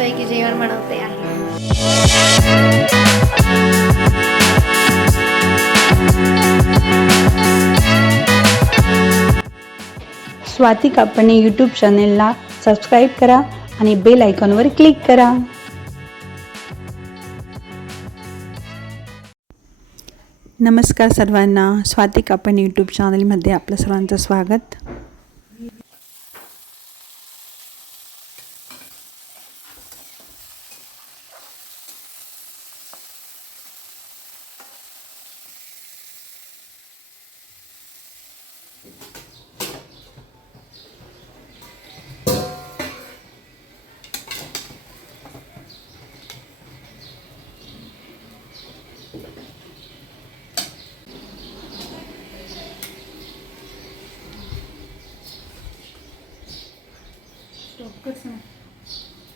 मस्तपैकी जेवण बनवते आहे. स्वाती कापणे यूट्यूब चॅनेलला सबस्क्राईब करा आणि बेल आयकॉनवर क्लिक करा. नमस्कार सर्वांना स्वाती कापण यूट्यूब चॅनलमध्ये आपलं सर्वांचं स्वागत.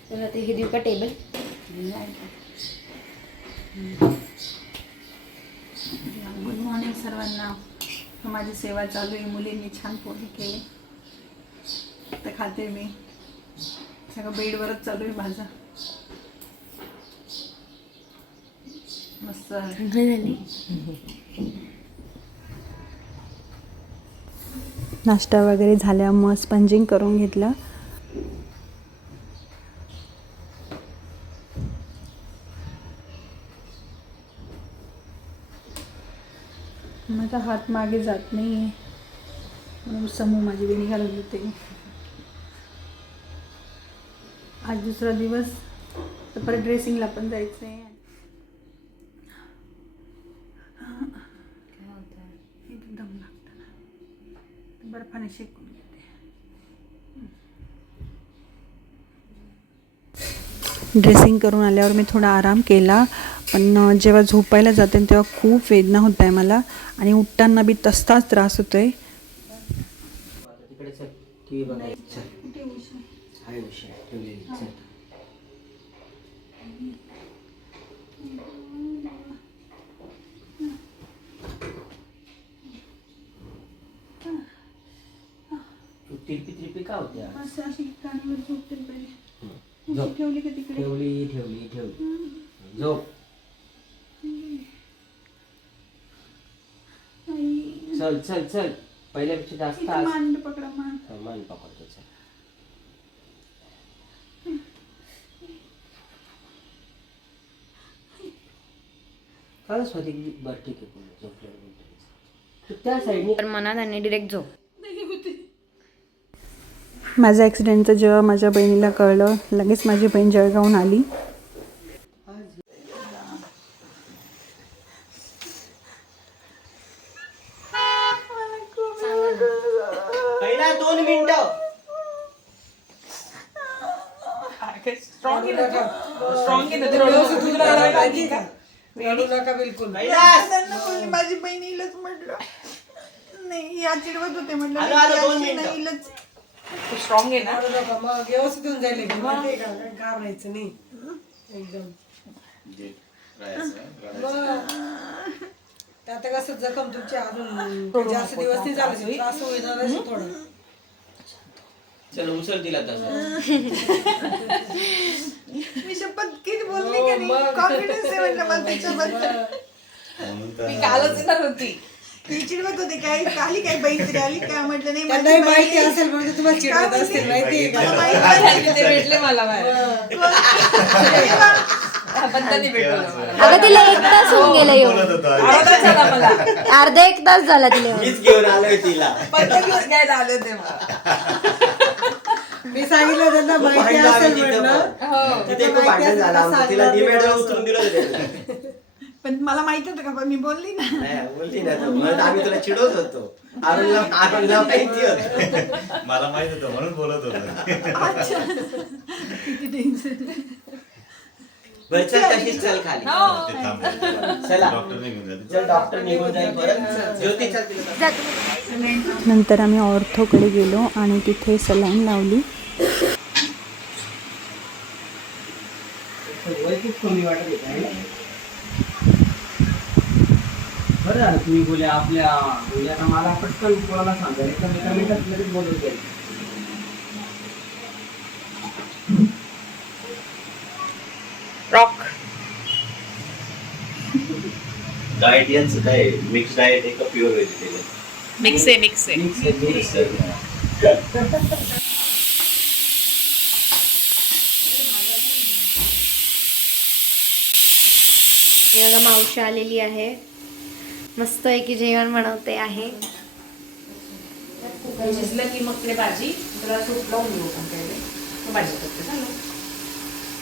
तुला ते हे देऊ का टेबल। गुड मॉर्निंग सर्वांना माझी सेवा चालू आहे. मुलींनी छान पोहे केले. तर खाते मी. सगळं बेडवरच चालू आहे माझं. मस्त नाश्ता वगैरे झाल्या मग स्पंजिंग करून घेतलं. माझा हात मागे जात नाही आहे म्हणून समूह माझी वेणी घालत होते. आज दुसरा दिवस तर परत ड्रेसिंगला पण जायचं आहे दम लागतं ना. बर्फाने शेकून घेते. ड्रेसिंग करून आल्यावर मी थोडा आराम केला. पण जेव्हा झोपायला जाते ना, तेव्हा खूप वेदना होत आहे मला आणि उठताना बी तसाच त्रास चल आहे ठेवली ठेवली ठेवली झोप. चल चल चल. पहिल्यापेक्षा जास्त आज मांड पकडा मान हा, मान पकडतो चल. काय स्वाती बरं ठीक आहे पुन्हा झोपल्यावर बोलतो तू त्या साईडने तर मनात आणि डिरेक्ट झोप. माझ्या ॲक्सिडेंटचं जेव्हा माझ्या बहिणीला कळलं लगेच माझी बहीण जळगावून आली. पहिला दोन मिनिटं माझी बहिणीलाच म्हटलं. नाही या चिडवत होते म्हटलं. मिनिटं. नाही, हिलाच- मग व्यवस्थित होऊन जाईल घाबरायचं नाही. एकदम. आता कसं जखम तुमची अजून जास्त दिवस नाही झाले त्रास होईना थोडं. चल उचल दिला तसा. मी शपथ किती बोलली का नाही? कॉन्फिडन्स आहे म्हटलं मला त्याच्याबद्दल मी कालच येणार होती. ती चिडवत होते काय? आली काय बहीण तरी आली काय? म्हटलं नाही त्यांनाही माहिती. असेल तुम्हाला चिडवत असतील का? मला माहिती आहे. ते भेटले मला बाहेर. पण त्यांनी भेटवलं मला. अगं तिला एक तास होऊन गेला येऊन आवडत झाला मला. अर्धा एक तास झाला तिला येऊन. मीच घेऊन आलोय तिला. पत्ता घेऊन घ्यायला आले होते मला. मी सांगितलं त्यांना माहिती असेल तिथं म्हटलं पण. तिथे खूप भांडण झालं आमचं. तिला डिमेटवर उतरून दिलं होतं पण मला माहीत होतं का पण मी बोलली ना. नाही बोलली ना तू. म्हणून आम्ही तुला चिडवत होतो. अरुणला अरुणला माहिती होत. मला माहीत होतं म्हणून बोलत होतो. अच्छा. किती टेन्शन बरं चल तशीच चल खाली? ते थांब. चला. डॉक्टरने घेऊन जाते चल डॉक्टर निघून जाईल परत. ज्योती चल. तिला जा तुम्ही. नंतर आम्ही ऑर्थोकडे गेलो आणि तिथे सलाईन लावली. वय खूप कमी वाटत होतं आहे ना? बरं झालं तुम्ही बोले आपल्या म्हणजे आता मला पटकन कोणाला सांगायला. एका मिनिटात लगेच बोलून द्यायचं डाएट यांचं काय मिक्स डाएट आहे का प्युअर व्हेजिटेरियन मिक्स आहे मिक्स आहे. मिक्स आहे मिक्स आहे. हे. बघा मावशी आलेली आहे. मस्त आहे की जेवण बनवते आहे. शिजलं की मग ते भाजी तुला सूप लावून देऊ आपण पहिले मग भाजी करते झालं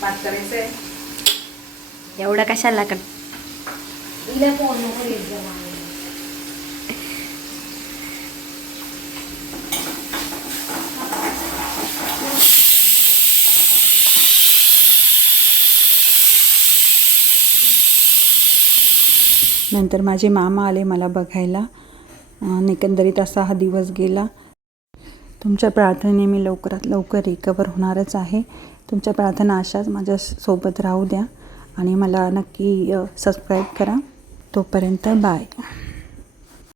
भात करायचं आहे एवढं कशाला कर नंतर माझे मामा आले मला बघायला. एकंदरीत असा हा दिवस गेला. तुमच्या प्रार्थनेने मी लवकरात लवकर रिकवर होणारच आहे. तुमच्या प्रार्थना अशाच माझ्या सोबत राहू द्या आणि मला नक्की सबस्क्राईब करा. तोपर्यंत बाय.